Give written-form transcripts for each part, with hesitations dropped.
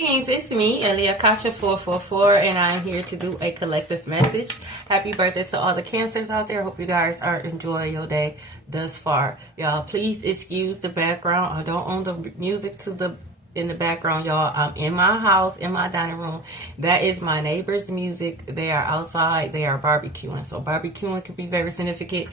It's me, Eliakasha 444, and I'm here to do a collective message. Happy birthday to all the Cancers out there. Hope you guys are enjoying your day thus far. Y'all, please excuse the background. I don't own the music in the background, y'all. I'm in my house, in my dining room. That is my neighbor's music. They are outside. They are barbecuing. So barbecuing could be very significant.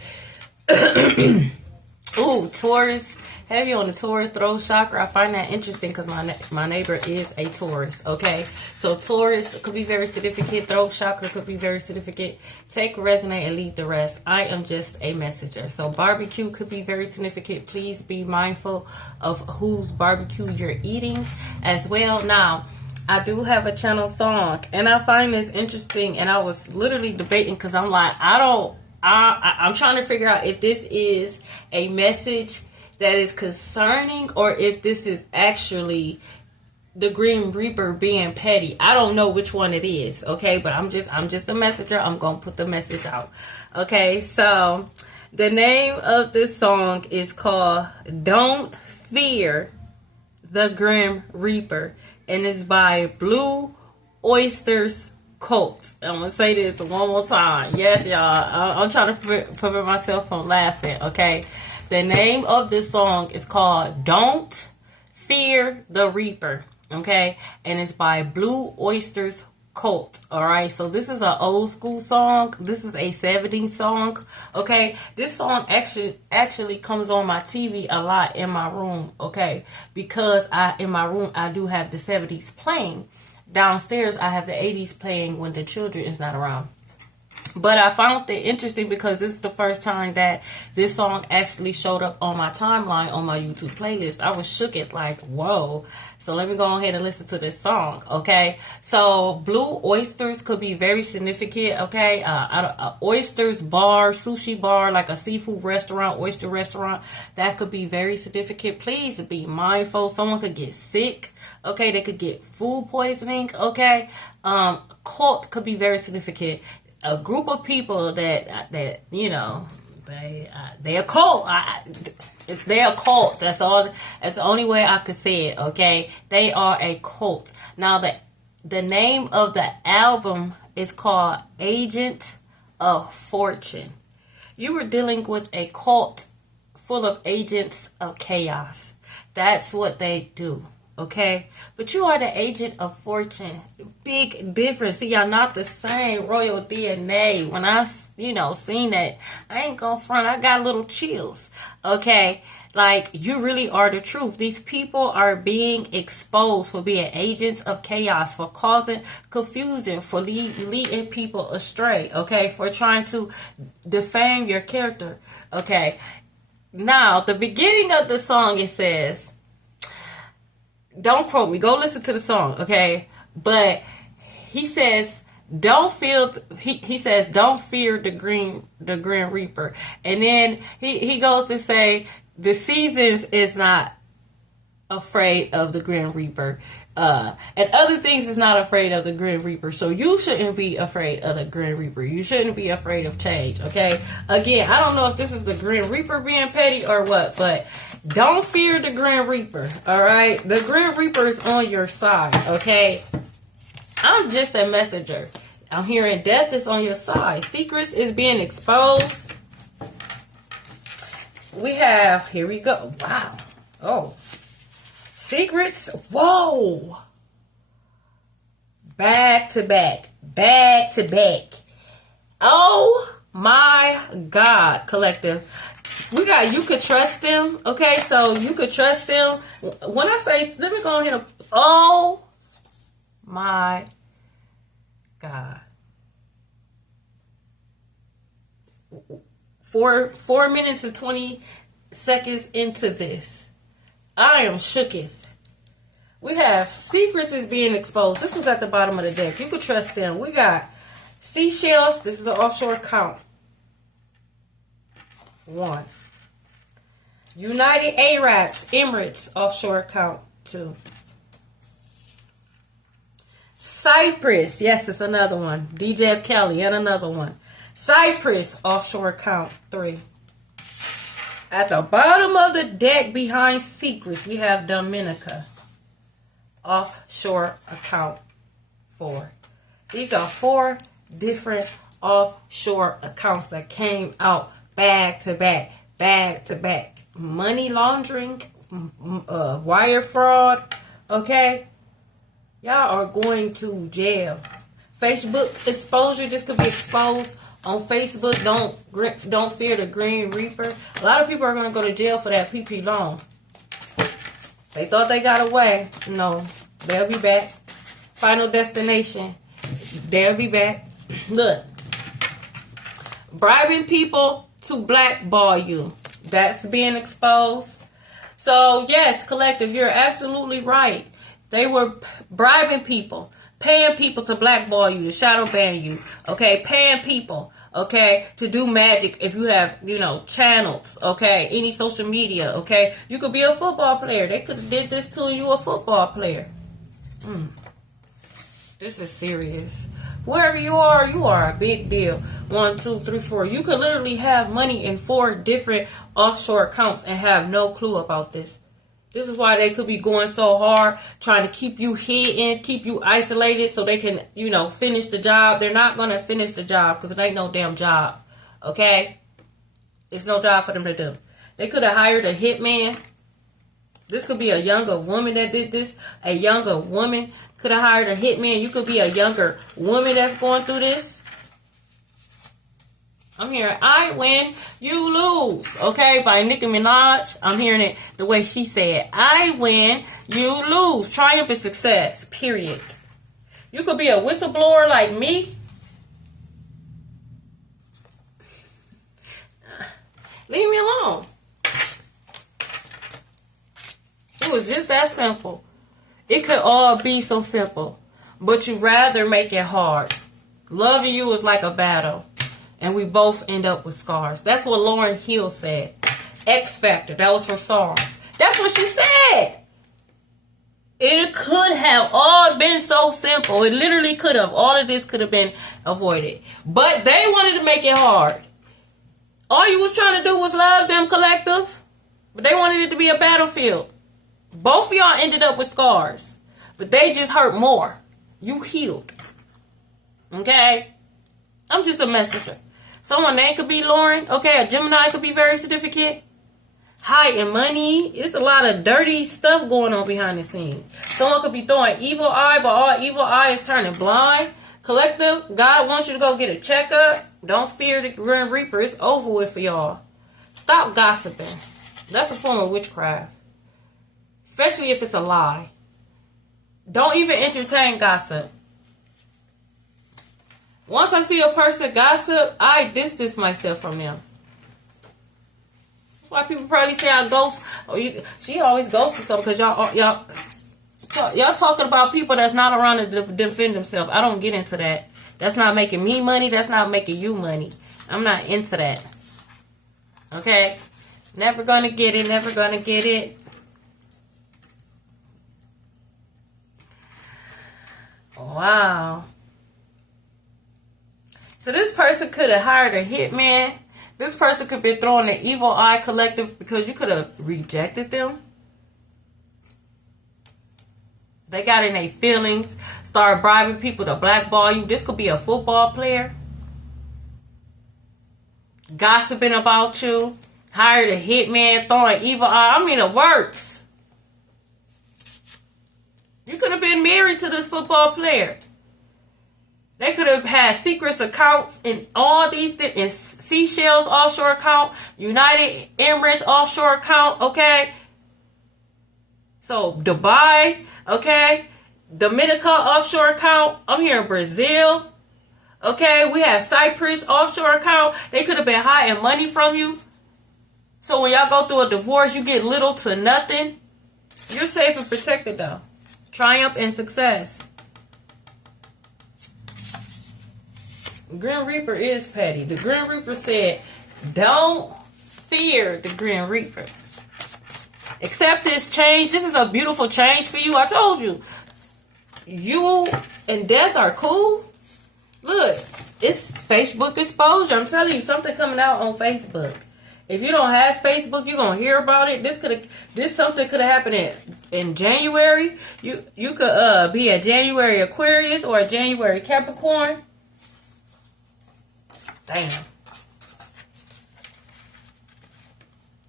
Ooh, Taurus, heavy on the Taurus throat chakra. I find that interesting because my neighbor is a Taurus, okay? So Taurus could be very significant. Throat chakra could be very significant. Take, resonate, and leave the rest. I am just a messenger. So barbecue could be very significant. Please be mindful of whose barbecue you're eating as well. Now, I do have a channel song, and I find this interesting, and I was literally debating because I'm like, I'm trying to figure out if this is a message that is concerning or if this is actually the Grim Reaper being petty. I don't know which one it is, okay? But I'm just a messenger. I'm going to put the message out. Okay, so the name of this song is called Don't Fear the Grim Reaper, and it's by Blue Oysters Colts. I'm gonna say this one more time. Yes, y'all. I'm trying to prevent myself from laughing. Okay, the name of this song is called "Don't Fear the Reaper." Okay, and it's by Blue Oysters Colts. All right, so this is an old school song. This is a 70s song. Okay, this song actually comes on my TV a lot in my room. Okay, because in my room I do have the 70s playing. Downstairs, I have the 80s playing when the children is not around. But I found it interesting because this is the first time that this song actually showed up on my timeline on my YouTube playlist. I was shook at like, whoa. So let me go ahead and listen to this song, okay? So Blue Oysters could be very significant, okay? Oysters bar, sushi bar, like a seafood restaurant, oyster restaurant, that could be very significant. Please be mindful. Someone could get sick, okay? They could get food poisoning, okay? Cult could be very significant. A group of people that you know, they a cult. They're a cult. That's all. That's the only way I could say it. Okay, they are a cult. Now the name of the album is called Agent of Fortune. You were dealing with a cult full of agents of chaos. That's what they do. Okay, but you are the agent of fortune. Big difference. See, y'all not the same royal DNA. When I, seen that, I ain't gonna front. I got little chills. Okay, like you really are the truth. These people are being exposed for being agents of chaos, for causing confusion, for leading people astray. Okay, for trying to defame your character. Okay, now the beginning of the song it says. Don't quote me. Go listen to the song, okay? But he says, don't feel. He says, don't fear the Grim Reaper, and then he goes to say the seasons is not afraid of the Grim Reaper, and other things is not afraid of the Grim Reaper. So you shouldn't be afraid of the Grim Reaper. You shouldn't be afraid of change. Okay. Again, I don't know if this is the Grim Reaper being petty or what, but don't fear the Grim Reaper. All right. The Grim Reaper is on your side. Okay. I'm just a messenger. I'm hearing death is on your side. Secrets is being exposed. We have, here we go. Wow. Oh. Secrets, whoa, back to back. Oh my God, collective. We got, you could trust them. Okay, so you could trust them. When I say, let me go ahead and, oh my God. 4 minutes and 20 seconds into this. I am shooketh. We have secrets is being exposed. This was at the bottom of the deck. You could trust them. We got seashells. This is an offshore account. 1. United Arabs, Emirates, offshore account. 2. Cyprus. Yes, it's another one. DJ Kelly and another one. Cyprus, offshore account. 3. At the bottom of the deck behind secrets, we have Dominica. offshore account for. These are 4 different offshore accounts that came out back to back, back to back. Money laundering, wire fraud, okay? Y'all are going to jail. Facebook exposure, this could be exposed on Facebook. Don't fear the Green Reaper. A lot of people are going to go to jail for that PP loan. They thought they got away. No, they'll be back. Final Destination, they'll be back. Look, bribing people to blackball you. That's being exposed. So, yes, collective, you're absolutely right. They were bribing people, paying people to blackball you, to shadow ban you, okay? Paying people, okay, to do magic if you have, channels, okay? Any social media, okay? You could be a football player. They could have did this to you, a football player. This is serious. Whoever you are a big deal. 1, 2, 3, 4. You could literally have money in 4 different offshore accounts and have no clue about this. This is why they could be going so hard, trying to keep you hidden, keep you isolated so they can, finish the job. They're not going to finish the job because it ain't no damn job. Okay? It's no job for them to do. They could have hired a hitman. This could be a younger woman that did this. A younger woman could have hired a hitman. You could be a younger woman that's going through this. I'm hearing I win, you lose. Okay, by Nicki Minaj. I'm hearing it the way she said. I win, you lose. Triumph and success. Period. You could be a whistleblower like me. Leave me alone. It was just that simple. It could all be so simple. But you rather make it hard. Loving you is like a battle. And we both end up with scars. That's what Lauryn Hill said. X Factor. That was her song. That's what she said. It could have all been so simple. It literally could have. All of this could have been avoided. But they wanted to make it hard. All you was trying to do was love them, collective. But they wanted it to be a battlefield. Both of y'all ended up with scars. But they just hurt more. You healed. Okay? I'm just a messenger. Someone name could be Lauren. Okay, a Gemini could be very significant. Hiding money. It's a lot of dirty stuff going on behind the scenes. Someone could be throwing evil eye, but all evil eye is turning blind. Collective, God wants you to go get a checkup. Don't fear the Grim Reaper. It's over with for y'all. Stop gossiping. That's a form of witchcraft. Especially if it's a lie. Don't even entertain gossip. Once I see a person gossip, I distance myself from them. That's why people probably say I ghost. She always ghosts or something because y'all talking about people that's not around to defend themselves. I don't get into that. That's not making me money. That's not making you money. I'm not into that. Okay? Never gonna get it. Never gonna get it. Wow. So this person could have hired a hitman. This person could be throwing the evil eye, collective, because you could have rejected them. They got in their feelings, started bribing people to blackball you. This could be a football player. Gossiping about you. Hired a hitman, throwing evil eye. I mean, it works. You could have been married to this football player. They could have had secret accounts in all these different Seychelles offshore account, United Emirates offshore account, okay? So Dubai, okay? Dominica offshore account. I'm here in Brazil. Okay, we have Cyprus offshore account. They could have been hiding money from you. So when y'all go through a divorce, you get little to nothing. You're safe and protected though. Triumph and success. Grim Reaper is petty. The Grim Reaper said, don't fear the Grim Reaper. Accept this change. This is a beautiful change for you. I told you. You and death are cool. Look, it's Facebook exposure. I'm telling you, something coming out on Facebook. If you don't have Facebook, you're gonna hear about it. This something could have happened in January. You could be a January Aquarius or a January Capricorn. Damn.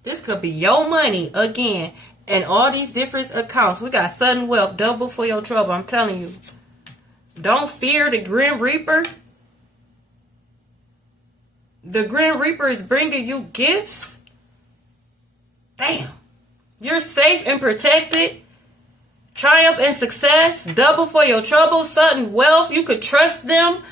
This could be your money again. And all these different accounts. We got sudden wealth, double for your trouble. I'm telling you. Don't fear the Grim Reaper. The Grim Reaper is bringing you gifts. Damn. You're safe and protected. Triumph and success. Double for your trouble. Sudden wealth. You could trust them.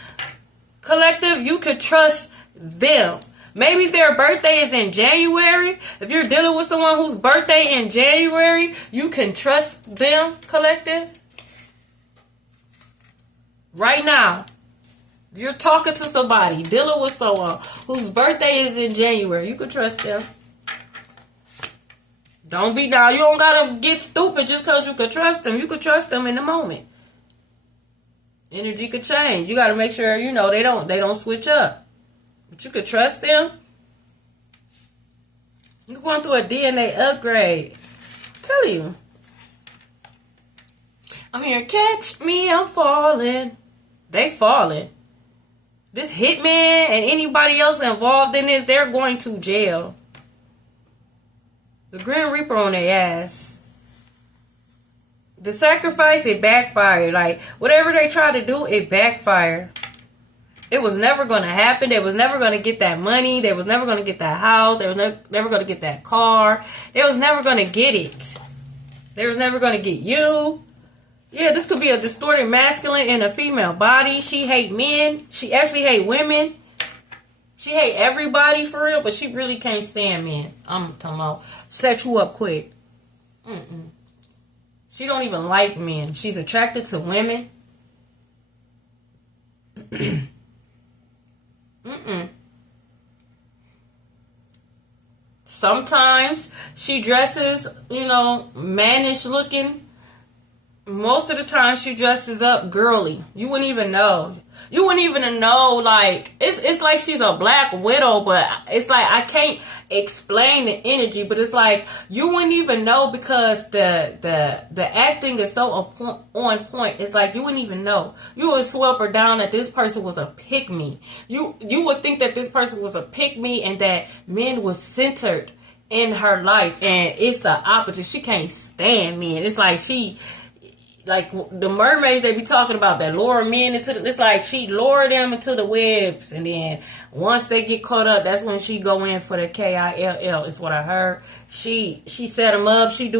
Collective, you could trust them. Maybe their birthday is in January. If you're dealing with someone whose birthday in January, you can trust them, collective. Right now, you're talking to somebody, dealing with someone whose birthday is in January. You can trust them. Don't be down. You don't gotta get stupid just because you could trust them. You could trust them in the moment. Energy could change. You gotta make sure they don't switch up. But you could trust them. You're going through a DNA upgrade. I tell you. I'm here. Catch me, I'm falling. They falling. This hitman and anybody else involved in this, they're going to jail. The Grim Reaper on their ass. The sacrifice, it backfired. Like, whatever they tried to do, it backfired. It was never going to happen. They was never going to get that money. They was never going to get that house. They was never going to get that car. They was never going to get it. They was never going to get you. Yeah, this could be a distorted masculine in a female body. She hate men. She actually hate women. She hate everybody for real, but she really can't stand men. I'm talking about set you up quick. She don't even like men. She's attracted to women. Sometimes she dresses, mannish looking. Most of the time she dresses up girly. You wouldn't even know. You wouldn't even know, like, it's like she's a black widow, but it's like I can't explain the energy, but it's like you wouldn't even know because the acting is so on point. It's like you wouldn't even know. You would swap her down that this person was a pick-me. You would think that this person was a pick-me and that men was centered in her life, and it's the opposite. She can't stand men. It's like like the mermaids they be talking about that lure men into it's like she lured them into the webs, and then once they get caught up, that's when she go in for the KILL. Is what I heard. She set them up. She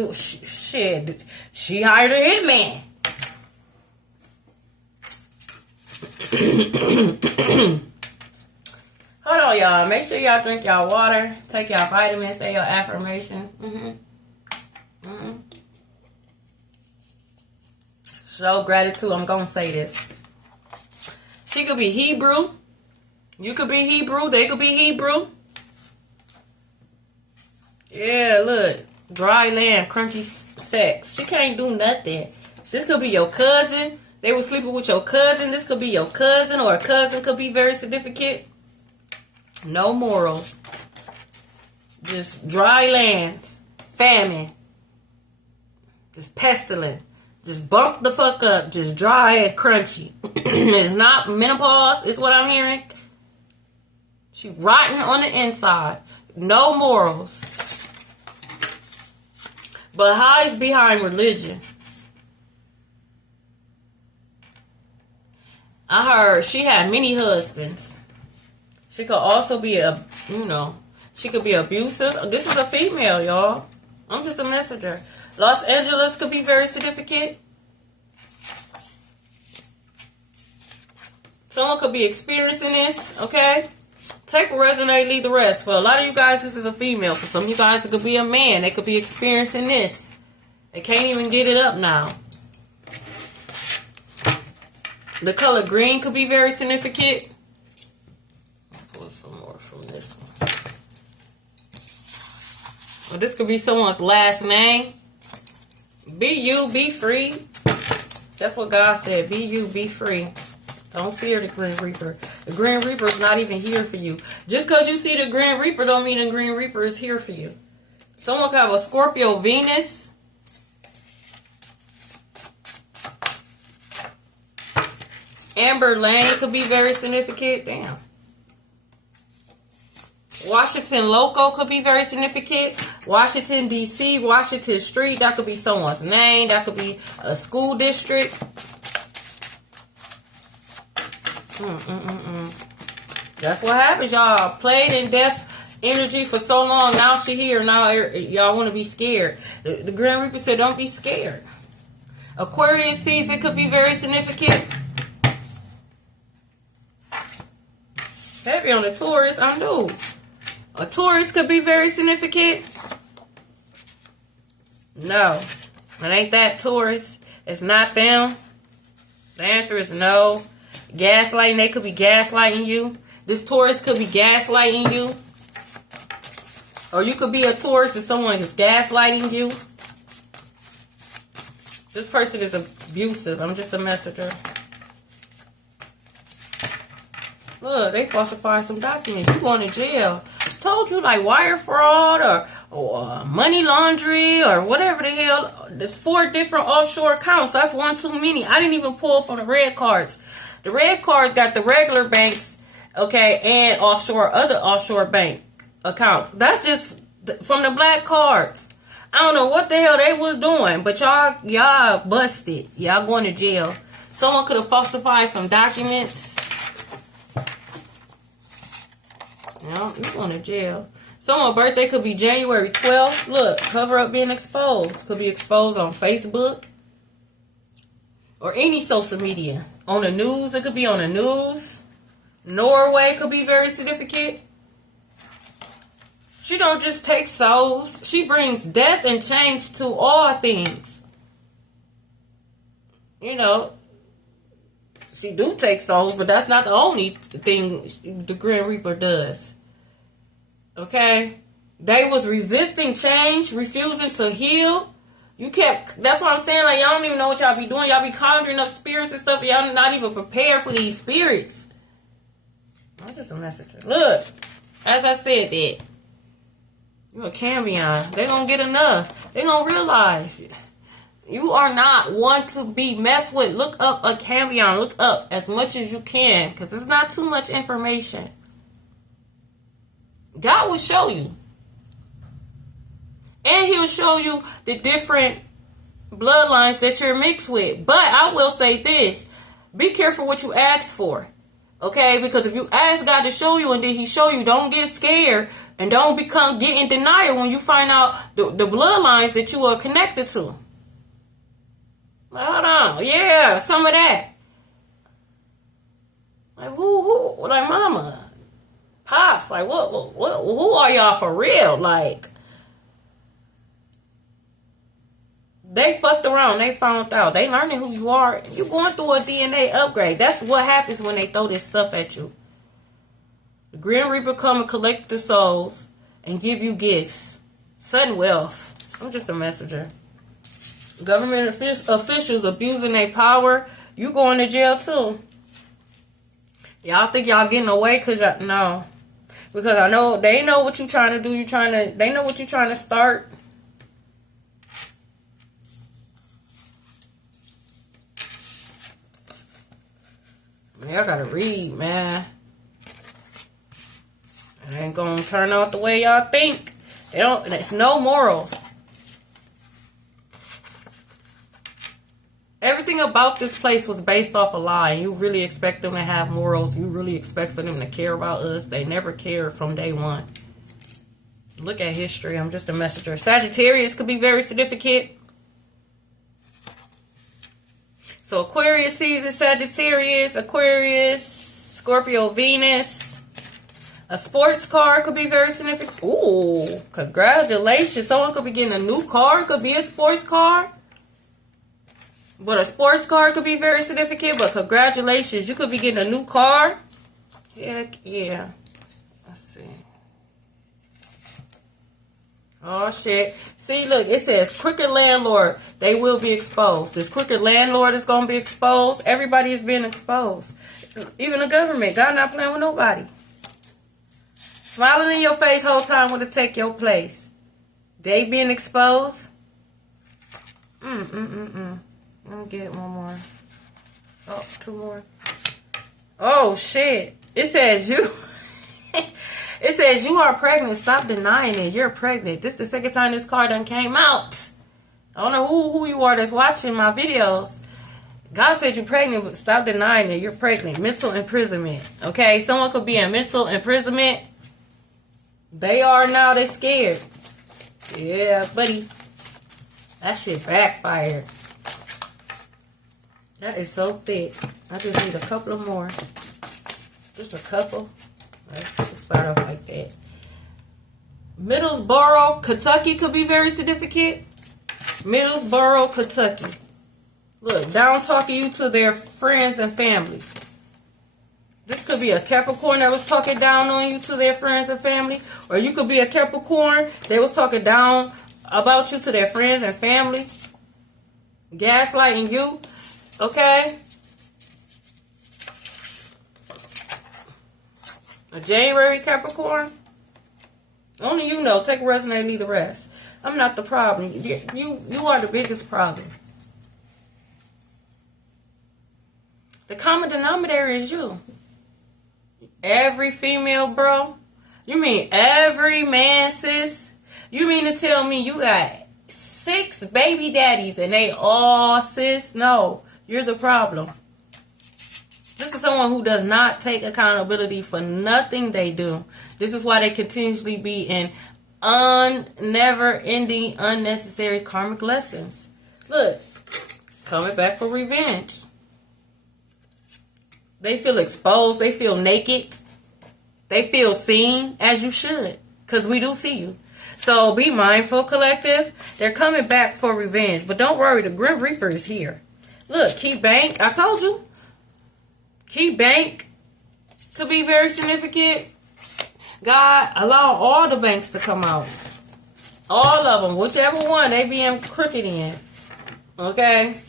hired a hitman. Hold on, y'all. Make sure y'all drink y'all water, take y'all vitamins, say your affirmation. Show gratitude. I'm gonna say this. She could be Hebrew. You could be Hebrew. They could be Hebrew. Yeah, look. Dry land, crunchy sex. She can't do nothing. This could be your cousin. They were sleeping with your cousin. This could be your cousin, or a cousin could be very significant. No morals. Just dry lands. Famine. Just pestilence. Just bump the fuck up. Just dry and crunchy. It's not menopause, is what I'm hearing. She rotten on the inside. No morals. But hides behind religion. I heard she had many husbands. She could also be she could be abusive. This is a female, y'all. I'm just a messenger. Los Angeles could be very significant. Someone could be experiencing this, okay? Take what resonate, leave the rest. For a lot of you guys, this is a female. For some of you guys, it could be a man. They could be experiencing this. They can't even get it up now. The color green could be very significant. I'll pull some more from this one. Well, this could be someone's last name. Be you, be free. That's what God said. Be you, be free. Don't fear the Grim Reaper. The Grim Reaper is not even here for you. Just because you see the Grim Reaper don't mean the Grim Reaper is here for you. Someone could have a Scorpio Venus. Amber Lane could be very significant. Damn. Washington Loco could be very significant. Washington, D.C., Washington Street. That could be someone's name. That could be a school district. That's what happens, y'all. Played in death energy for so long. Now she here. Now y'all want to be scared. The Grim Reaper said, don't be scared. Aquarius season could be very significant. Heavy on the Taurus. I know. A Taurus could be very significant. No. It ain't that Taurus. It's not them. The answer is no. Gaslighting. They could be gaslighting you. This Taurus could be gaslighting you. Or you could be a Taurus and someone is gaslighting you. This person is abusive. I'm just a messenger. Look, they falsified some documents. You going to jail. Told you, like wire fraud or money laundry or whatever the hell. There's 4 different offshore accounts. That's one too many. I didn't even pull from the red cards. The red cards got the regular banks, okay, and other offshore bank accounts. That's just from the black cards. I don't know what the hell they was doing, but y'all busted. Y'all going to jail. Someone could have falsified some documents. No, you're going to jail. Someone's birthday could be January 12th. Look, cover up being exposed. Could be exposed on Facebook. Or any social media. On the news, it could be on the news. Norway could be very significant. She don't just take souls. She brings death and change to all things. You know, she do take souls, but that's not the only thing the Grim Reaper does. Okay? They was resisting change, refusing to heal. That's what I'm saying, like, y'all don't even know what y'all be doing. Y'all be conjuring up spirits and stuff, and y'all not even prepared for these spirits. That's just a messenger. Look, as I said that, you're a Cambion. They gonna get enough. They gonna realize you are not one to be messed with. Look up a Cambion. Look up as much as you can, because it's not too much information. God will show you. And he'll show you the different bloodlines that you're mixed with. But I will say this. Be careful what you ask for. Okay? Because if you ask God to show you and then he show you, don't get scared. And don't get in denial when you find out the bloodlines that you are connected to. Hold on. Yeah, some of that. Like, who? Like, mama. Pops. Like, what? Who are y'all for real? Like, they fucked around. They found out. They learning who you are. You going through a DNA upgrade. That's what happens when they throw this stuff at you. The Grim Reaper come and collect the souls and give you gifts. Sudden wealth. I'm just a messenger. Government officials abusing their power. You going to jail too. Y'all think y'all getting away because no. Because I know they know what you trying to do. They know what you're trying to start. Man, I gotta read, man. It ain't gonna turn out the way y'all think. There's no morals. Everything about this place was based off a lie. You really expect them to have morals. You really expect for them to care about us. They never cared from day one. Look at history. I'm just a messenger. Sagittarius could be very significant. So Aquarius season, Sagittarius, Aquarius, Scorpio, Venus. A sports car could be very significant. Ooh, congratulations. Someone could be getting a new car. Could be a sports car. But a sports car could be very significant. But congratulations. You could be getting a new car. Heck yeah. Let's see. Oh, shit. See, look, it says crooked landlord. They will be exposed. This crooked landlord is going to be exposed. Everybody is being exposed. Even the government. God not playing with nobody. Smiling in your face whole time want to take your place. They being exposed. Let me get one more. Oh, two more. Oh, shit. It says you. It says you are pregnant. Stop denying it. You're pregnant. This is the second time this card done came out. I don't know who you are that's watching my videos. God said you're pregnant, but stop denying it. You're pregnant. Mental imprisonment. Okay? Someone could be in mental imprisonment. They are now. They scared. Yeah, buddy. That shit backfired. That is so thick. I just need a couple of more. Just a couple. Let's start off like that. Middlesboro, Kentucky could be very significant. Middlesboro, Kentucky. Look, down talking you to their friends and family. This could be a Capricorn that was talking down on you to their friends and family. Or you could be a Capricorn that was talking down about you to their friends and family. Gaslighting you. Okay? A January Capricorn. Only you know. Take a resonate, leave the rest. I'm not the problem. You are the biggest problem. The common denominator is you. Every female, bro. You mean every man, sis? You mean to tell me you got 6 baby daddies and they all sis? No, you're the problem. This is someone who does not take accountability for nothing they do. This is why they continuously be in never-ending, unnecessary karmic lessons. Look, coming back for revenge. They feel exposed. They feel naked. They feel seen, as you should, because we do see you. So be mindful, collective. They're coming back for revenge. But don't worry, the Grim Reaper is here. Look, Key Bank. I told you. Key Bank could be very significant. God, allow all the banks to come out. All of them. Whichever one they being crooked in. Okay?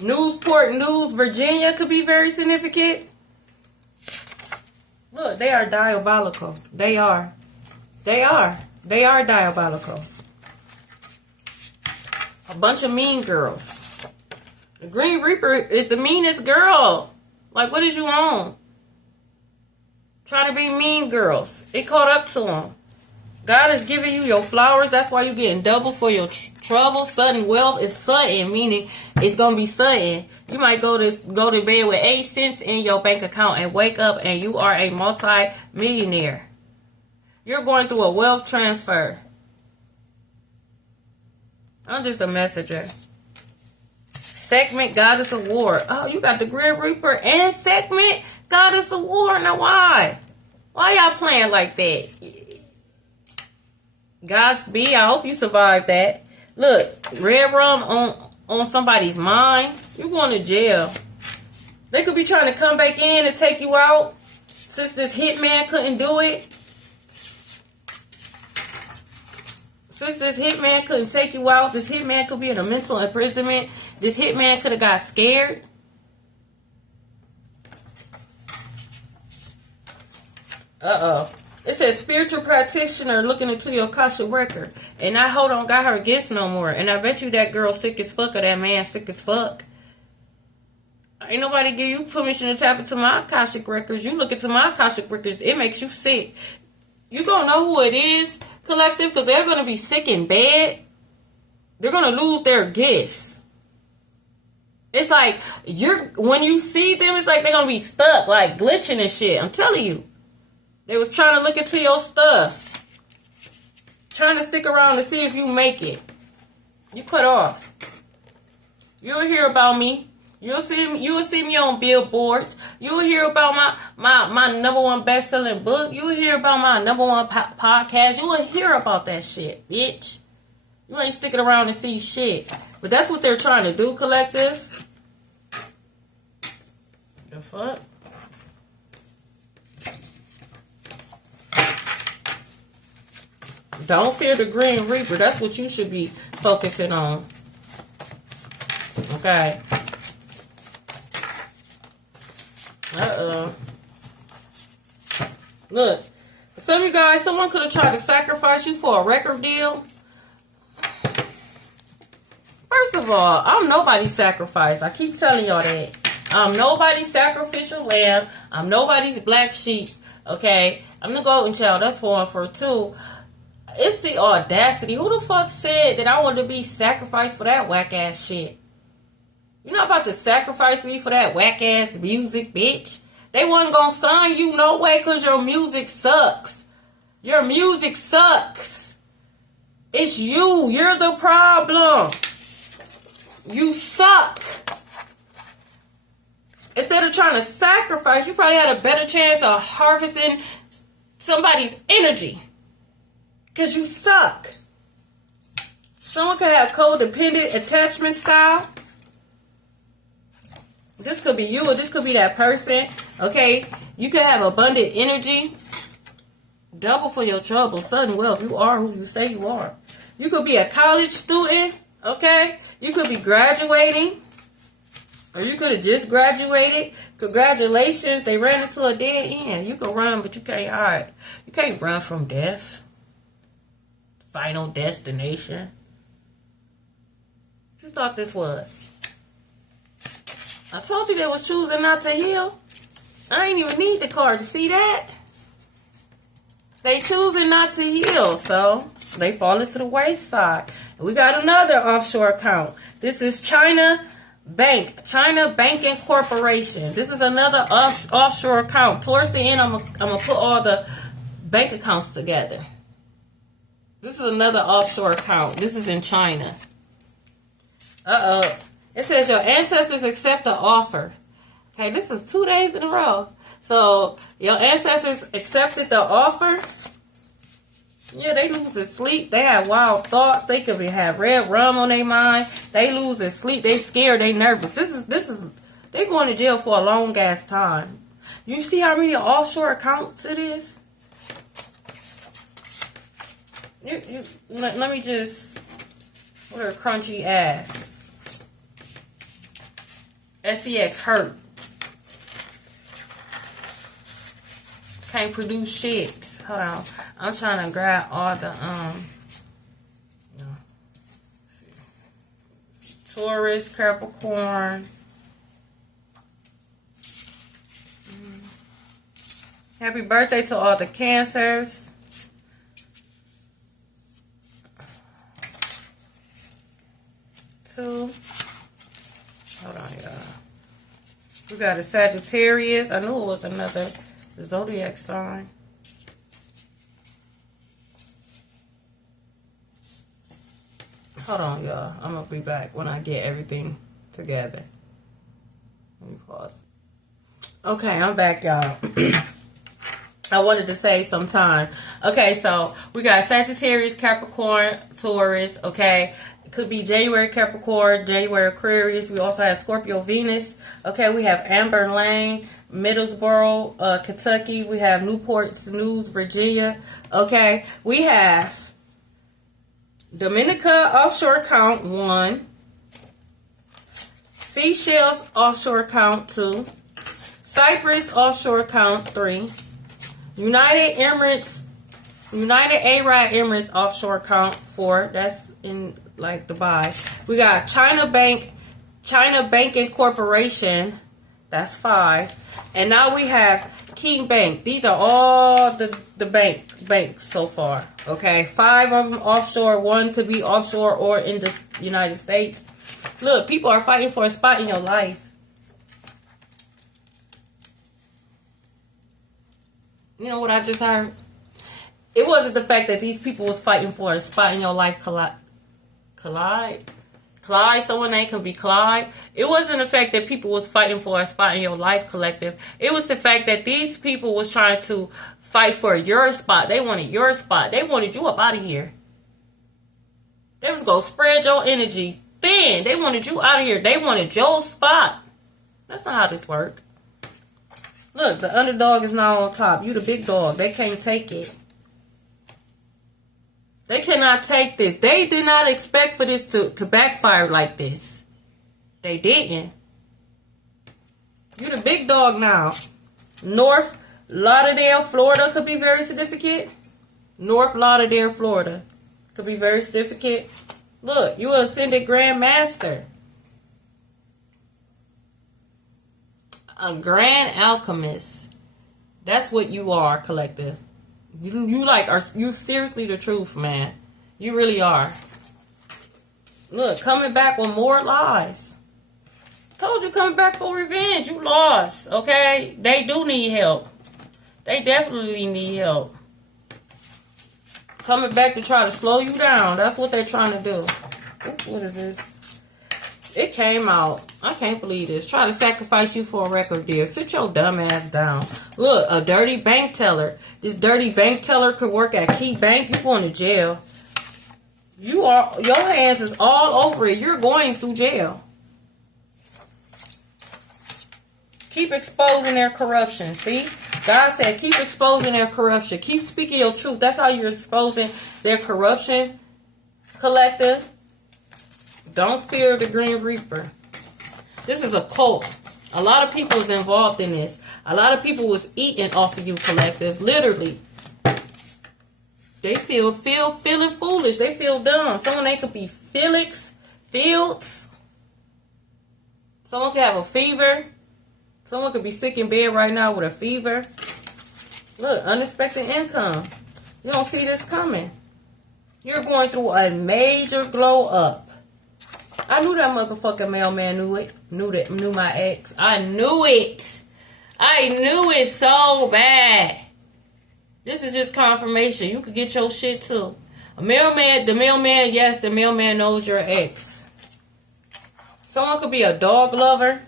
Newsport News, Virginia could be very significant. Look, they are diabolical. They are. They are. They are diabolical. A bunch of mean girls. The Green Reaper is the meanest girl. Like, what is you on? Trying to be mean girls. It caught up to them. God is giving you your flowers. That's why you're getting double for your trouble. Sudden wealth is sudden, meaning it's going to be sudden. You might go to bed with 8 cents in your bank account and wake up and you are a multi-millionaire. You're going through a wealth transfer. I'm just a messenger. Segment, Goddess of War. Oh, you got the Grim Reaper and Segment, Goddess of War. Now, why? Why y'all playing like that? Godspeed. I hope you survived that. Look, red rum on somebody's mind. You going to jail. They could be trying to come back in and take you out. Since this hitman couldn't do it. Since this hitman couldn't take you out. This hitman could be in a mental imprisonment. This hitman could have got scared. Uh-oh. It says spiritual practitioner looking into your Akashic record. And I hold on, got her gifts no more. And I bet you that girl sick as fuck or that man sick as fuck. Ain't nobody give you permission to tap into my Akashic records. You look into my Akashic records, it makes you sick. You gonna know who it is, collective, because they're gonna be sick in bed. They're gonna lose their gifts. It's like when you see them, it's like they're gonna be stuck, like glitching and shit. I'm telling you. They was trying to look into your stuff. Trying to stick around to see if you make it. You cut off. You'll hear about me. You'll see me on billboards. You'll hear about my number 1 best-selling book. You'll hear about my number 1 podcast. You will hear about that shit, bitch. You ain't sticking around to see shit. But that's what they're trying to do, collective. The fuck? Don't fear the Green Reaper. That's what you should be focusing on. Okay. Look, some of you guys, someone could have tried to sacrifice you for a record deal. First of all, I'm nobody's sacrifice. I keep telling y'all that. I'm nobody's sacrificial lamb. I'm nobody's black sheep. Okay? I'm the golden child. That's one for two. It's the audacity. Who the fuck said that I wanted to be sacrificed for that whack ass shit? You're not about to sacrifice me for that whack ass music, bitch. They wasn't gonna sign you no way because your music sucks. Your music sucks. It's you. You're the problem. You suck. Instead of trying to sacrifice, you probably had a better chance of harvesting somebody's energy. Because you suck. Someone could have codependent attachment style. This could be you or this could be that person. Okay? You could have abundant energy. Double for your trouble. Sudden wealth. You are who you say you are. You could be a college student. Okay? You could be graduating. Or you could have just graduated. Congratulations. They ran into a dead end. You can run, but you can't hide. You can't run from death. Final destination. What you thought this was? I told you they was choosing not to heal. I ain't even need the card to see that. They choosing not to heal, so they fall into the wayside. And we got another offshore account. This is China Banking Corporation. This is another offshore account. Towards the end, I'm gonna put all the bank accounts together. This is another offshore account. This is in China. It says your ancestors accept the offer. Okay, this is 2 days in a row. So your ancestors accepted the offer. Yeah, they losing sleep. They have wild thoughts. They could have red rum on their mind. They losing sleep. They scared. They nervous. This is. They going to jail for a long ass time. You see how many offshore accounts it is? Let me just. What a crunchy ass. SEX hurt. Can't produce shit. Hold on. I'm trying to grab all the Taurus, Capricorn. Happy birthday to all the Cancers. Hold on, y'all. We got a Sagittarius. I knew it was another zodiac sign. Hold on, y'all. I'm going to be back when I get everything together. Let me pause. Okay, I'm back, y'all. I wanted to save some time. Okay, so we got Sagittarius, Capricorn, Taurus, okay? It could be January Capricorn, January Aquarius. We also have Scorpio Venus. Okay, we have Amber Lane, Middlesboro, Kentucky. We have Newport News, Virginia. Okay, we have Dominica offshore account 1, Seychelles offshore account 2, Cyprus offshore account 3, United Arab Emirates offshore account 4. That's in like Dubai. We got China Banking Corporation. That's 5. And now we have King Bank. These are all the banks so far. Okay, 5 of them offshore. 1 could be offshore or in the United States. Look, people are fighting for a spot in your life. You know what I just heard? It wasn't the fact that these people was fighting for a spot in your life. Clyde, someone name could be Clyde. It wasn't the fact that people was fighting for a spot in your life collective. It was the fact that these people was trying to fight for your spot. They wanted your spot. They wanted you up out of here. They was going to spread your energy thin. They wanted you out of here. They wanted your spot. That's not how this works. Look, the underdog is now on top. You the big dog. They can't take it. They cannot take this. They did not expect for this to backfire like this. They didn't. You the big dog now. North Lauderdale, Florida could be very significant. North Lauderdale, Florida could be very significant. Look, you an ascended Grand Master. A Grand Alchemist. That's what you are, collective. You like are you seriously the truth, man. You really are. Look, coming back with more lies. Told you coming back for revenge. You lost, okay? They do need help. They definitely need help. Coming back to try to slow you down. That's what they're trying to do. Ooh, what is this? It came out. I can't believe this. Try to sacrifice you for a record deal. Sit your dumb ass down. Look, a dirty bank teller. This dirty bank teller could work at Key Bank. You going to jail. Your hands is all over it. You're going to jail. Keep exposing their corruption. See? God said keep exposing their corruption. Keep speaking your truth. That's how you're exposing their corruption, collective. Don't fear the Green Reaper. This is a cult. A lot of people is involved in this. A lot of people was eating off of you, collective. Literally. They feeling foolish. They feel dumb. Someone they could be Felix, Fields. Someone could have a fever. Someone could be sick in bed right now with a fever. Look, unexpected income. You don't see this coming. You're going through a major glow up. I knew that motherfucking mailman knew it. Knew my ex. I knew it. I knew it so bad. This is just confirmation. You could get your shit too. The mailman, yes, the mailman knows your ex. Someone could be a dog lover.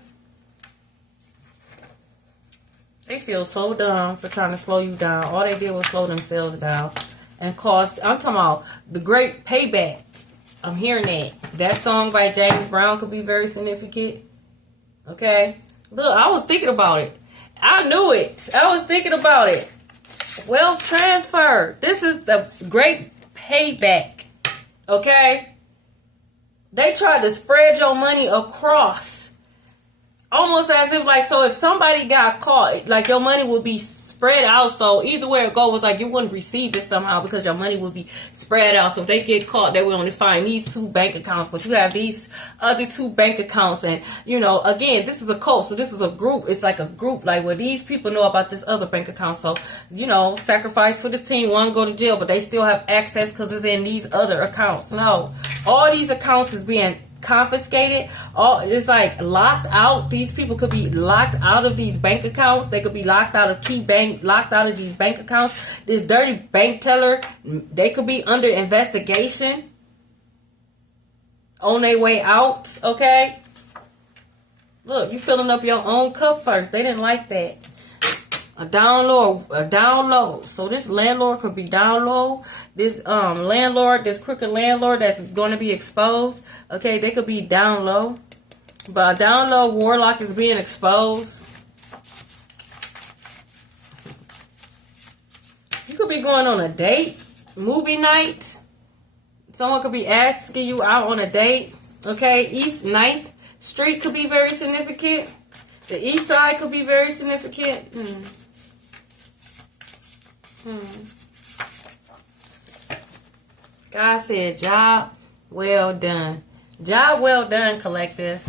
They feel so dumb for trying to slow you down. All they did was slow themselves down. And cause, I'm talking about the great payback. I'm hearing that. That song by James Brown could be very significant. Okay? Look, I was thinking about it. I knew it. I was thinking about it. Wealth transfer. This is the great payback. Okay? They tried to spread your money across. Almost as if, like, so if somebody got caught, like, your money would be spread out. So either way it goes, like, you wouldn't receive it somehow because your money would be spread out. So if they get caught, they will only find these 2 bank accounts. But you have these other 2 bank accounts. And, you know, again, this is a cult. So this is a group. It's like a group, like, where these people know about this other bank account. So, you know, sacrifice for the team. One go to jail, but they still have access because it's in these other accounts. No. All these accounts is being confiscated. It's like locked out. These people could be locked out of these bank accounts. They could be locked out of Key Bank, locked out of these bank accounts. This dirty bank teller, they could be under investigation on their way out. Okay, look, you filling up your own cup first. They didn't like that. A down low. So this landlord could be down low. This landlord, this crooked landlord that's going to be exposed. Okay, they could be down low. But a down low warlock is being exposed. You could be going on a date, movie night. Someone could be asking you out on a date. Okay, East 9th Street could be very significant. The East Side could be very significant. God said, job well done. Job well done, collective.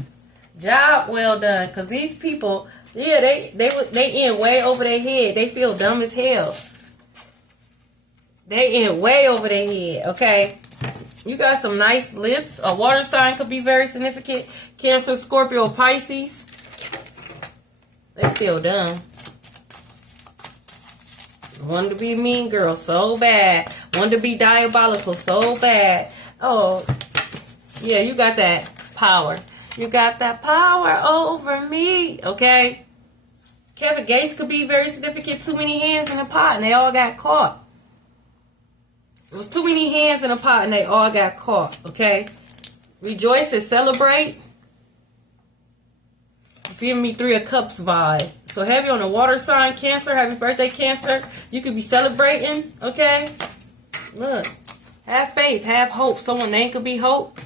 Job well done. Because these people, yeah, they in way over their head. They feel dumb as hell. They in way over their head, okay? You got some nice lips. A water sign could be very significant. Cancer, Scorpio, Pisces. They feel dumb. Wanted to be a mean girl so bad. Wanted to be diabolical so bad. Oh, yeah, you got that power. You got that power over me, okay? Kevin Gates could be very significant. Too many hands in the pot and they all got caught. It was too many hands in the pot and they all got caught, okay? Rejoice and celebrate. It's giving me 3 of Cups vibe. So heavy on the water sign, Cancer. Happy birthday, Cancer. You could be celebrating, okay? Look. Have faith. Have hope. Someone's name could be Hope.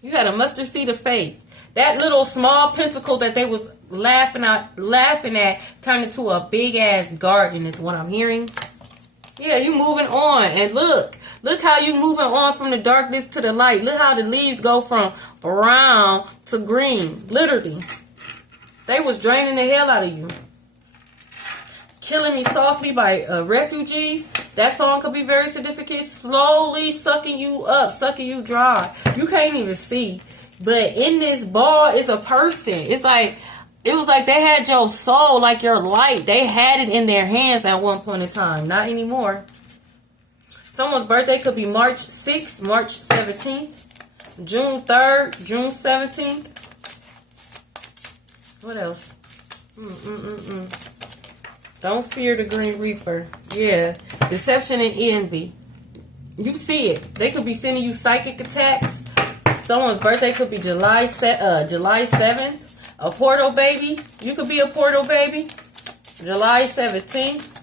You got a mustard seed of faith. That little small pentacle that they was laughing at turned into a big ass garden is what I'm hearing. Yeah, you moving on. And look how you moving on from the darkness to the light. Look how the leaves go from brown to green. Literally. They was draining the hell out of you. Killing Me Softly by Refugees. That song could be very significant. Slowly sucking you up, sucking you dry. You can't even see. But in this ball is a person. It's like, it was like they had your soul, like your light. They had it in their hands at one point in time. Not anymore. Someone's birthday could be March 6th, March 17th, June 3rd, June 17th. What else? Don't fear the Green Reaper. Yeah. Deception and envy. You see it. They could be sending you psychic attacks. Someone's birthday could be July 7th. A portal baby. You could be a portal baby. July 17th.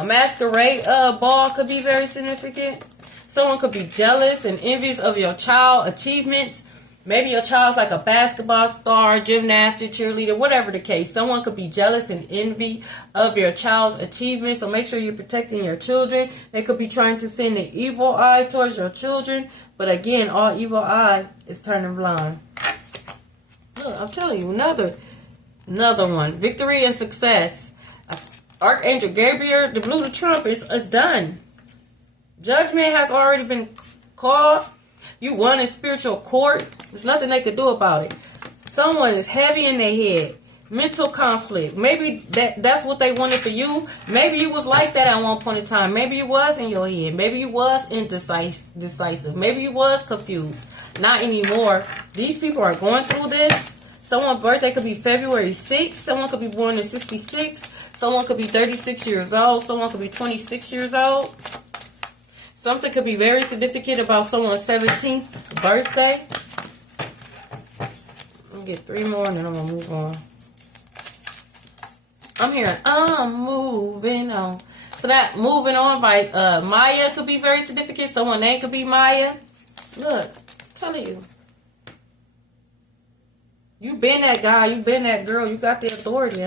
A masquerade ball could be very significant. Someone could be jealous and envious of your child achievements. Maybe your child's like a basketball star, gymnastic, cheerleader, whatever the case. Someone could be jealous and envy of your child's achievements. So make sure you're protecting your children. They could be trying to send an evil eye towards your children. But again, all evil eye is turning blind. Look, I'm telling you, another one. Victory and success. Archangel Gabriel, the blue the trump is done. Judgment has already been called. You won in spiritual court. There's nothing they could do about it. Someone is heavy in their head. Mental conflict. Maybe that's what they wanted for you. Maybe you was like that at one point in time. Maybe you was in your head. Maybe you was indecisive. Maybe you was confused. Not anymore. These people are going through this. Someone's birthday could be February 6th. Someone could be born in 66. Someone could be 36 years old. Someone could be 26 years old. Something could be very significant about someone's 17th birthday. I'll get 3 more and then I'm going to move on. I'm hearing, I'm moving on. So that moving on by Maya could be very significant. Someone's name could be Maya. Look, I'm telling you. You been that guy. You been that girl. You got the authority.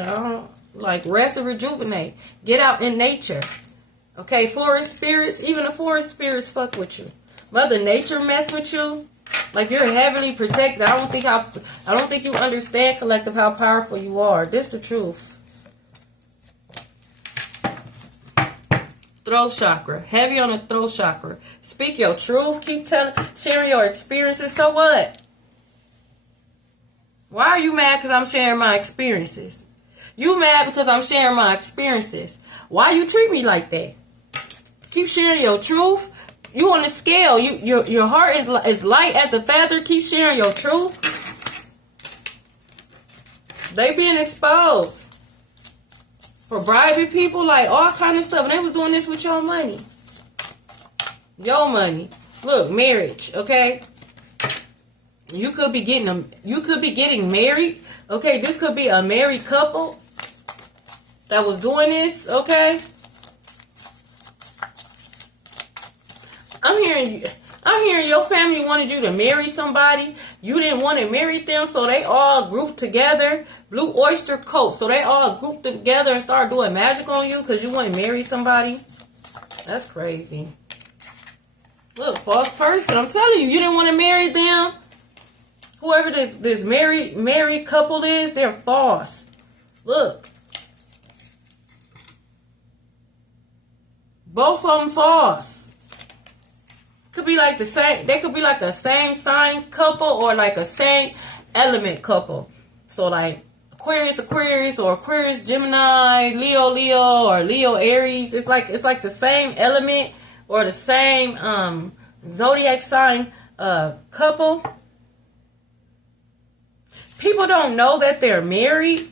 Like rest and rejuvenate. Get out in nature. Okay, forest spirits, even the forest spirits fuck with you. Mother Nature mess with you. Like you're heavily protected. I don't think you understand, collective, how powerful you are. This the truth. Throat chakra. Heavy on the throat chakra. Speak your truth. Keep sharing your experiences. So what? Why are you mad because I'm sharing my experiences? You mad because I'm sharing my experiences. Why you treat me like that? Keep sharing your truth. You on the scale. Your heart is light as a feather. Keep sharing your truth. They being exposed for bribing people, like all kind of stuff. And they was doing this with your money. Your money. Look, marriage. Okay. You could be getting married. Okay, this could be a married couple that was doing this. Okay. I'm hearing your family wanted you to marry somebody. You didn't want to marry them, so they all grouped together. Blue Oyster coat. So they all grouped together and started doing magic on you because you want to marry somebody. That's crazy. Look, false person. I'm telling you, you didn't want to marry them. Whoever this married couple is, they're false. Look. Both of them false. Could be like the same. They could be like a same sign couple or like a same element couple. So like Aquarius or Aquarius Gemini, Leo or Leo Aries. It's like the same element or the same zodiac sign couple. People don't know that they're married.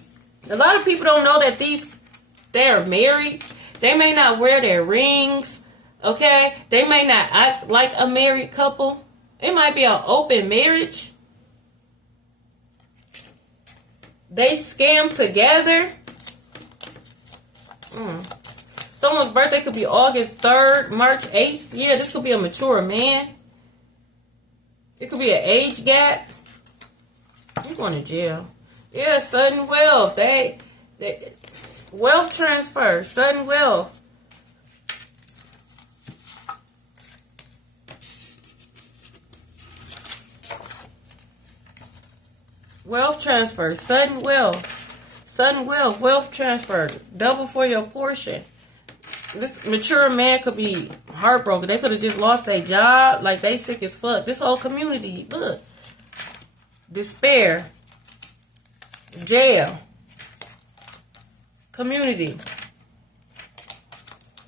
A lot of people don't know that they're married. They may not wear their rings. Okay, they may not act like a married couple. It might be an open marriage. They scam together. Someone's birthday could be August 3rd, March 8th. Yeah, this could be a mature man. It could be an age gap. You're going to jail. Yeah, sudden wealth. They wealth transfer. Sudden wealth. Wealth transfer. Sudden wealth. Sudden wealth. Wealth transfer. Double for your portion. This mature man could be heartbroken. They could have just lost their job. Like, they sick as fuck. This whole community, look. Despair. Jail. Community.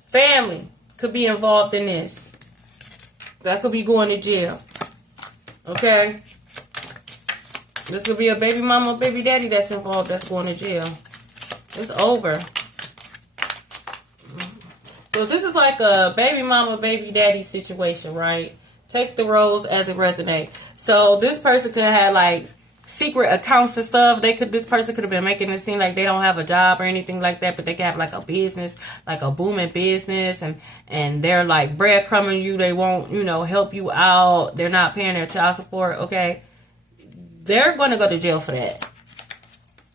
Family could be involved in this. That could be going to jail. Okay? This could be a baby mama, baby daddy that's involved that's going to jail. It's over. So this is like a baby mama, baby daddy situation, right? Take the roles as it resonates. So this person could have like secret accounts and stuff. This person could have been making it seem like they don't have a job or anything like that, but they could have like a business, like a booming business, and they're like breadcrumbing you. They won't, help you out. They're not paying their child support. Okay, they're going to go to jail for that.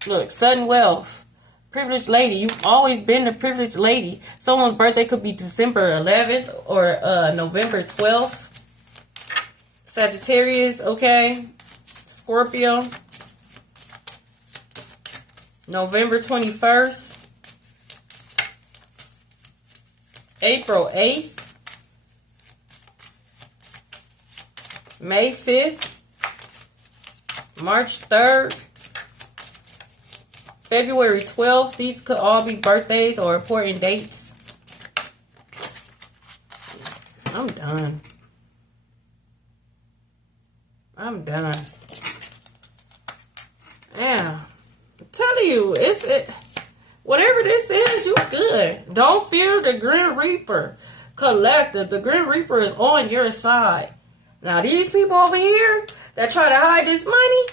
Look, sudden wealth. Privileged lady. You've always been a privileged lady. Someone's birthday could be December 11th or November 12th. Sagittarius, okay. Scorpio. November 21st. April 8th. May 5th. March 3rd. February 12th. These could all be birthdays or important dates. I'm done. I'm done. Yeah. I'm telling you, whatever this is, you good. Don't fear the Grim Reaper. Collective. The Grim Reaper is on your side. Now, these people over here that try to hide this money,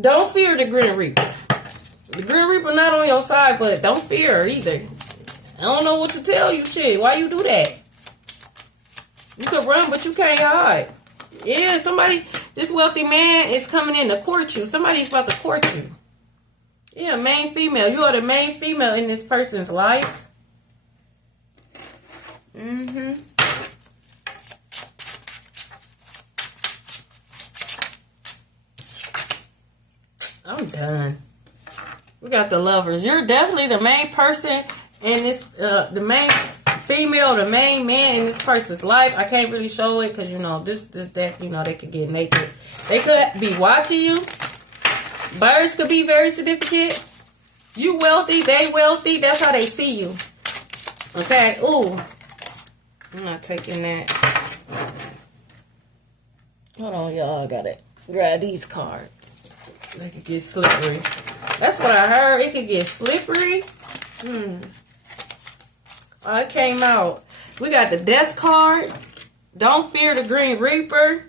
don't fear the Grim Reaper. The Grim Reaper not on your side, but don't fear her either. I don't know what to tell you, shit. Why you do that? You could run, but you can't hide. Yeah, this wealthy man is coming in to court you. Somebody's about to court you. Yeah, main female. You are the main female in this person's life. Mm-hmm. I'm done. We got the lovers. You're definitely the main person in this, the main female, the main man in this person's life. I can't really show it because, that, they could get naked. They could be watching you. Birds could be very significant. You wealthy, they wealthy. That's how they see you. Okay? Ooh. I'm not taking that. Hold on, y'all. I gotta grab these cards. They could get slippery. That's what I heard. It could get slippery. Oh, it came out. We got the Death card. Don't fear the Green Reaper.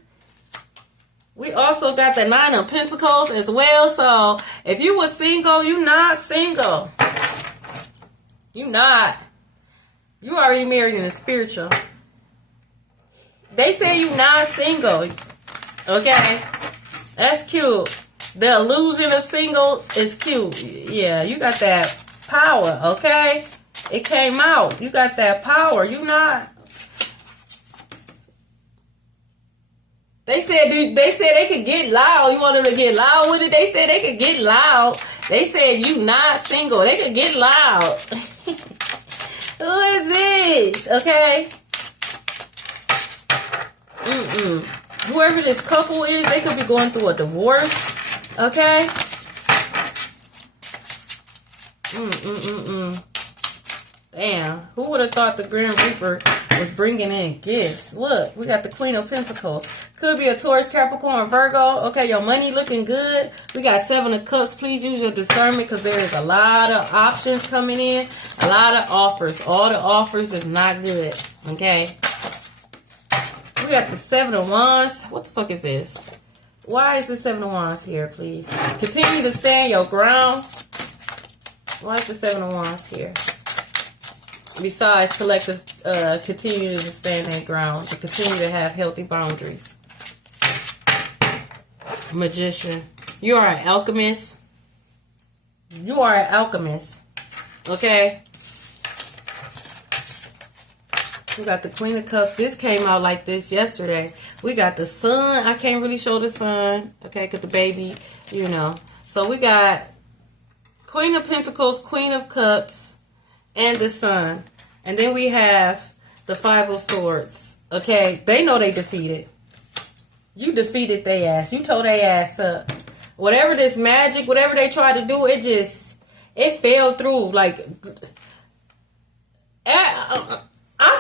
We also got the Nine of Pentacles as well. So, if you were single, you not single. You not. You already married in the spiritual. They say you not single. Okay? That's cute. The illusion of single is cute. Yeah, you got that power, okay? It came out. You got that power. You not. They said they could get loud. You want them to get loud with it? They said they could get loud. They said you not single. They could get loud. Who is this? Okay? Whoever this couple is, they could be going through a divorce. Okay? Damn. Who would have thought the Grim Reaper was bringing in gifts? Look, we got the Queen of Pentacles. Could be a Taurus, Capricorn, Virgo. Okay, your money looking good. We got Seven of Cups. Please use your discernment because there is a lot of options coming in. A lot of offers. All the offers is not good. Okay? We got the Seven of Wands. What the fuck is this? Why is the Seven of Wands here, please? Continue to stand your ground. Why is the Seven of Wands here? Besides, collective, continue to stand their ground, to continue to have healthy boundaries. Magician. You are an alchemist. You are an alchemist. Okay? We got the Queen of Cups. This came out like this yesterday. We got the Sun. I can't really show the Sun. Okay, because the baby, you know. So we got Queen of Pentacles, Queen of Cups, and the Sun. And then we have the Five of Swords. Okay? They know they defeated. You defeated their ass. You told their ass up. Whatever this magic, whatever they tried to do, it fell through. Like, I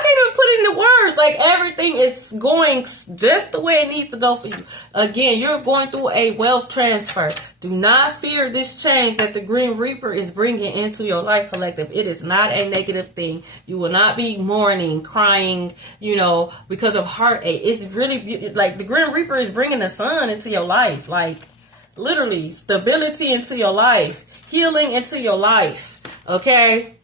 can't even put it into words. Like, everything is going just the way it needs to go for you. Again, you're going through a wealth transfer. Do not fear this change that the Green Reaper is bringing into your life, collective. It is not a negative thing. You will not be mourning, crying, you know, because of heartache. It's really, like, the Green Reaper is bringing the sun into your life. Like, literally, stability into your life. Healing into your life. Okay?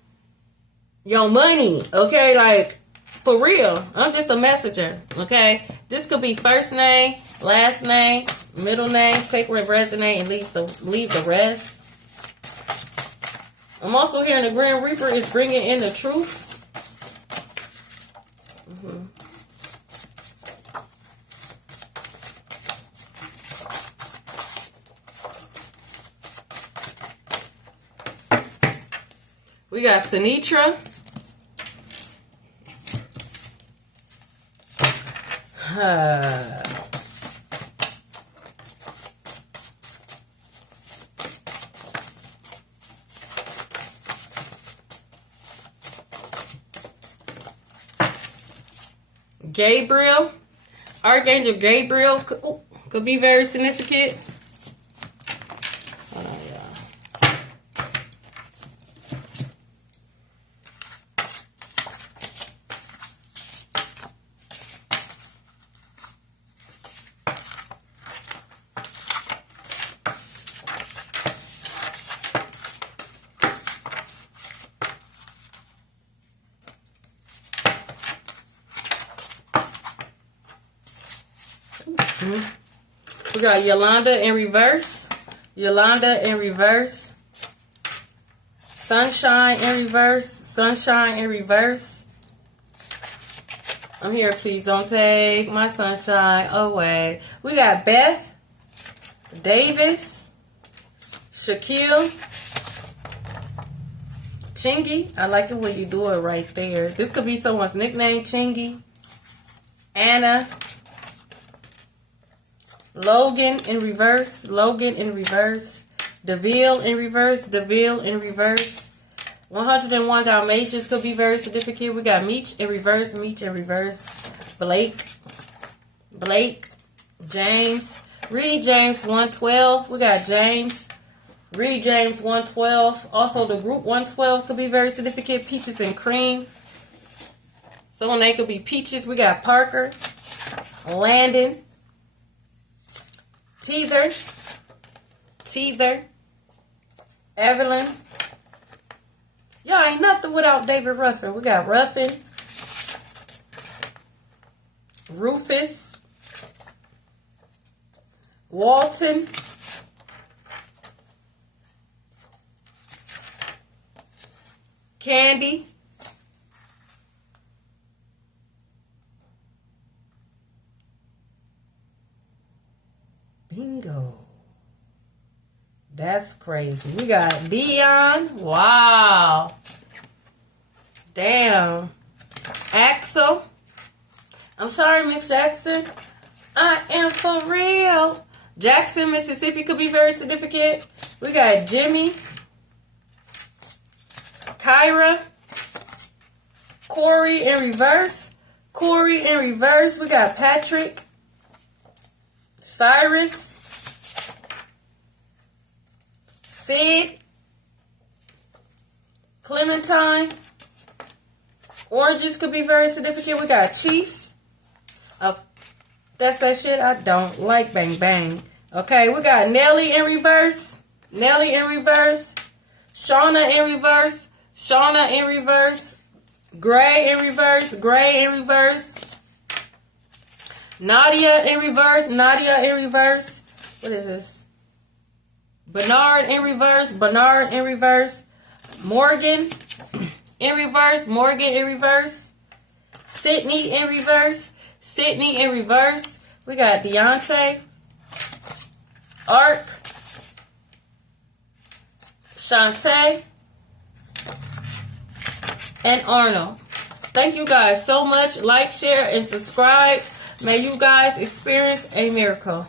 Your money, okay? Like, for real. I'm just a messenger, okay? This could be first name, last name, middle name. Take what resonate and leave the rest. I'm also hearing the Grand Reaper is bringing in the truth. We got Sinitra. Gabriel. Archangel Gabriel could be very significant. Hold on, y'all. We got Yolanda in reverse. Yolanda in reverse. Sunshine in reverse. Sunshine in reverse. I'm here. Please don't take my sunshine away. We got Beth Davis. Shaquille. Chingy. I like it when you do it right there. This could be someone's nickname. Chingy. Anna. Logan in reverse. Logan in reverse. DeVille in reverse. DeVille in reverse. 101 Dalmatians could be very significant. We got Meech in reverse. Meech in reverse. Blake. Blake. James. Read James 112. We got James. Read James 112. Also, the group 112 could be very significant. Peaches and Cream. Someone name could be Peaches. We got Parker. Landon. Teether. Evelyn. Y'all ain't nothing without David Ruffin. We got Ruffin. Rufus. Walton. Candy. Bingo. That's crazy. We got Dion. Wow. Damn. Axel. I'm sorry, Miss Jackson. I am for real. Jackson, Mississippi could be very significant. We got Jimmy. Kyra. Corey in reverse. Corey in reverse. We got Patrick. Cyrus. Sid. Clementine. Oranges could be very significant. We got Chief. That's that shit I don't like. Bang, bang. Okay, we got Nelly in reverse. Nelly in reverse. Shauna in reverse. Shauna in reverse. Gray in reverse. Gray in reverse. Nadia in reverse. Nadia in reverse. What is this? Bernard in reverse. Bernard in reverse. Morgan in reverse. Morgan in reverse. Sydney in reverse. Sydney in reverse. We got Deontay. Ark. Shantae. And Arnold. Thank you guys so much. Like, share, and subscribe. May you guys experience a miracle.